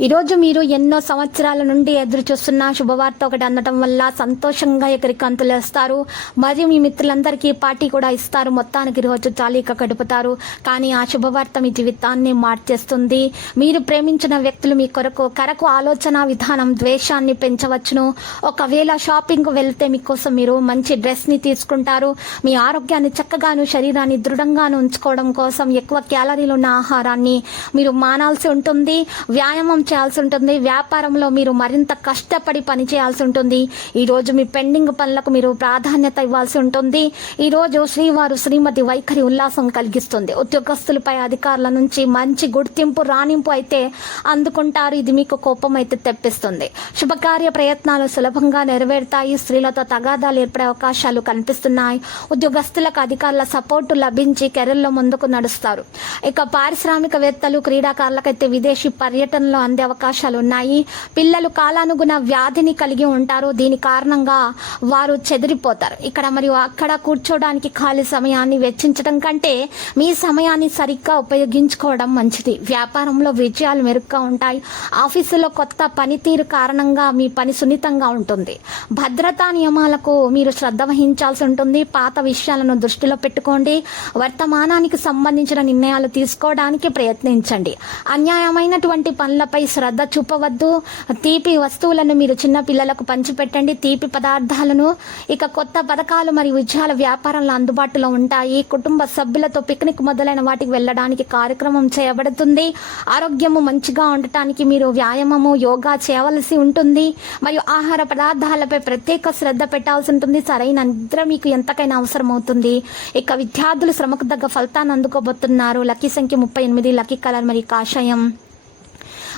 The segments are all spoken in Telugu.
ఈరోజు మీరు ఎన్నో సంవత్సరాల నుండి ఎదురు చూస్తున్న శుభవార్త ఒకటి అందటం వల్ల సంతోషంగా ఎక్కడికి కంతులేస్తారు మరియు మీ మిత్రులందరికీ పార్టీ కూడా ఇస్తారు. మొత్తానికి రోజు చాలీక గడుపుతారు. కానీ ఆ శుభవార్త మీ జీవితాన్ని మార్చేస్తుంది. మీరు ప్రేమించిన వ్యక్తులు మీ కొరకు కరకు ఆలోచన విధానం ద్వేషాన్ని పెంచవచ్చును. ఒకవేళ షాపింగ్ వెళ్తే మీకోసం మీరు మంచి డ్రెస్ని తీసుకుంటారు. మీ ఆరోగ్యాన్ని చక్కగాను శరీరాన్ని దృఢంగాను ఉంచుకోవడం కోసం ఎక్కువ క్యాలరీలు ఉన్న ఆహారాన్ని మీరు మానాల్సి ఉంటుంది. వ్యాయామం చేయాల్సి ఉంటుంది. వ్యాపారంలో మీరు మరింత కష్టపడి పని చేయాల్సి ఉంటుంది. ఈరోజు మీ పెండింగ్ పనులకు మీరు ప్రాధాన్యత ఇవ్వాల్సి ఉంటుంది. ఈరోజు శ్రీవారు శ్రీమతి వైఖరి ఉల్లాసం కలిగిస్తుంది. ఉద్యోగస్తులపై అధికారుల నుంచి మంచి గుర్తింపు రాణింపు అయితే అందుకుంటారు. ఇది మీకు కోపం అయితే తెప్పిస్తుంది. శుభకార్య ప్రయత్నాలు సులభంగా నెరవేరుతాయి. స్త్రీలతో తగాదాలు ఏర్పడే అవకాశాలు కనిపిస్తున్నాయి. ఉద్యోగస్తులకు అధికారుల సపోర్టు లభించి కెరీర్లో ముందుకు నడుస్తారు. ఇక పారిశ్రామికవేత్తలు క్రీడాకారులకైతే విదేశీ పర్యటనలో పొందే అవకాశాలు ఉన్నాయి పిల్లలు కాలానుగుణ వ్యాధిని కలిగి ఉంటారు. దీని కారణంగా వారు చెదిరిపోతారు. ఇక్కడ మరియు అక్కడ కూర్చోడానికి ఖాళీ సమయాన్ని వెచ్చించడం కంటే మీ సమయాన్ని సరిగ్గా ఉపయోగించుకోవడం మంచిది. వ్యాపారంలో విజయాలు మెరుగ్గా ఉంటాయి. ఆఫీసులో కొత్త పనితీరు కారణంగా మీ పని సున్నితంగా ఉంటుంది. భద్రతా నియమాలకు మీరు శ్రద్ధ వహించాల్సి ఉంటుంది. పాత విషయాలను దృష్టిలో పెట్టుకోండి. వర్తమానానికి సంబంధించిన నిర్ణయాలు తీసుకోవడానికి ప్రయత్నించండి. అన్యాయమైనటువంటి పనులపై శ్రద్ధ చూపవద్దు. తీపి వస్తువులను మీరు చిన్న పిల్లలకు పంచిపెట్టండి. తీపి పదార్థాలను ఇక కొత్త పథకాలు మరియు విజయాల వ్యాపారంలో అందుబాటులో ఉంటాయి. కుటుంబ సభ్యులతో పిక్నిక్ మొదలైన వాటికి వెళ్ళడానికి కార్యక్రమం చేయబడుతుంది. ఆరోగ్యము మంచిగా ఉండటానికి మీరు వ్యాయామము యోగా చేయవలసి ఉంటుంది. మరియు ఆహార పదార్థాలపై ప్రత్యేక శ్రద్ధ పెట్టాల్సి ఉంటుంది. సరైన నిద్ర మీకు ఎంతకైనా అవసరం అవుతుంది ఇక విద్యార్థులు శ్రమకు తగ్గ ఫలితాన్ని అందుకోబోతున్నారు. లక్కీ సంఖ్య ముప్పై ఎనిమిది లక్కీ కలర్ మరియు కాషాయం.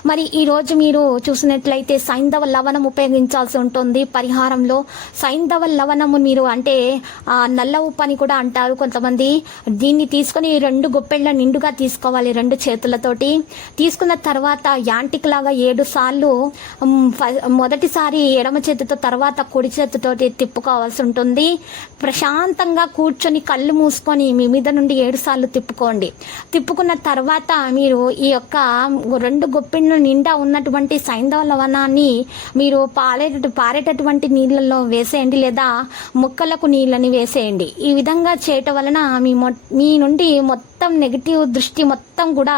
మరి ఈ రోజు మీరు చూసినట్లయితే సైంధవ లవణం ఉపయోగించాల్సి ఉంటుంది. పరిహారంలో సైంధవ లవణము మీరు అంటే నల్ల ఉప్పు అని కూడా అంటారు కొంతమంది. దీన్ని తీసుకొని రెండు గొప్పెళ్ళ నిండుగా తీసుకోవాలి రెండు చేతులతోటి. తీసుకున్న తర్వాత యాంటిక్ లాగా ఏడు సార్లు మొదటిసారి ఎడమ చేతితో తర్వాత కుడి చేతితోటి తిప్పుకోవాల్సి ఉంటుంది. ప్రశాంతంగా కూర్చొని కళ్ళు మూసుకొని మీ మీద నుండి ఏడు సార్లు తిప్పుకోండి. తిప్పుకున్న తర్వాత మీరు ఈ యొక్క రెండు గొప్పిళ్ళు నిండా ఉన్నటువంటి సైంధవ లవణాన్ని మీరు పారేట పారేటటువంటి నీళ్ళల్లో వేసేయండి లేదా మొక్కలకు నీళ్ళని వేసేయండి. ఈ విధంగా చేయటం వలన మీ మొ మీ నుండి మొత్తం మొత్తం నెగిటివ్ దృష్టి మొత్తం కూడా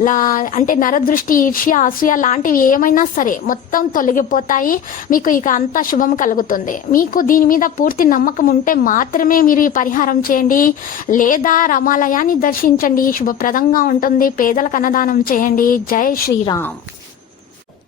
లా అంటే నరదృష్టి ఈర్ష్య అసూయ లాంటివి ఏమైనా సరే మొత్తం తొలగిపోతాయి. మీకు ఇక అంతా శుభం కలుగుతుంది. మీకు దీని మీద పూర్తి నమ్మకం ఉంటే మాత్రమే మీరు ఈ పరిహారం చేయండి. లేదా రమాలయాన్ని దర్శించండి. శుభప్రదంగా ఉంటుంది. పేదలకు అన్నదానం చేయండి. జై శ్రీరామ్.